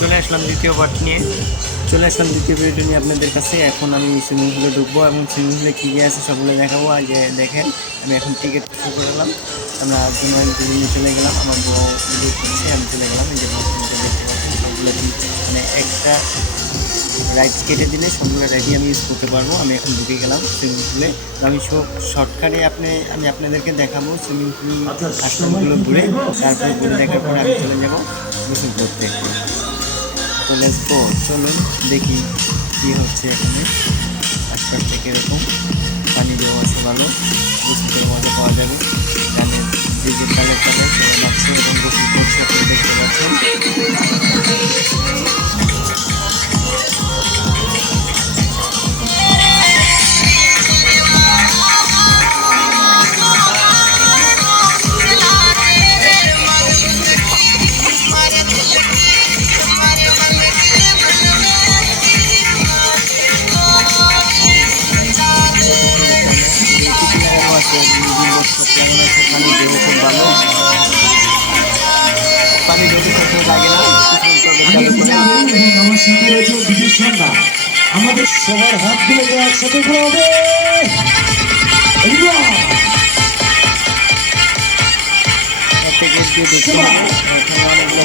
চলে আসলাম দ্বিতীয় পার্ট নিয়ে, চলে আসলাম দ্বিতীয় ভিডিও নিয়ে আপনাদের কাছে। এখন আমি সুইমিং পুলে ঢুকবো এবং সুইমিং পুলে কী কী আছে সবগুলো দেখাবো। আর যে দেখেন আমি এখন টিকিট শুরু করলাম, আমরা দুজনে চলে গেলাম, আমার বউ করছে, আমি চলে গেলাম। এই যে দেখতে পাচ্ছেন সবগুলো মানে একটা রাইড কেটে দিলে সবগুলো রাইডই আমি ইউজ করতে পারবো। আমি এখন ঢুকে গেলাম সুইমিং পুলে। আমি শর্টকাটে আমি আপনাদেরকে দেখাবো সুইমিং পুল আশ্রমগুলো ঘুরে, তারপরে ঘুরে দেখার পরে আমি চলে যাবো গোসল করতে। তো লেটস গো, চলুন দেখি কী হচ্ছে এখানে। আশপাশটা কীরকম, পানি দেওয়া আছে ভালো, গোসল করে মজা পাওয়া যাবে। গানের ডিজে তালে তালে সবাই নাচছে এবং গোসল করছে, আপনি দেখতে পাচ্ছেন। পানি ঢুকে লাগে না, আমার সাথে রয়েছে বিদ্যুৎ সন্ধ্যা। আমাদের সবার হাতগুলো একসাথে হবে। একটা গেট দিয়ে ঢুকতে হবে, এখানে অনেকগুলো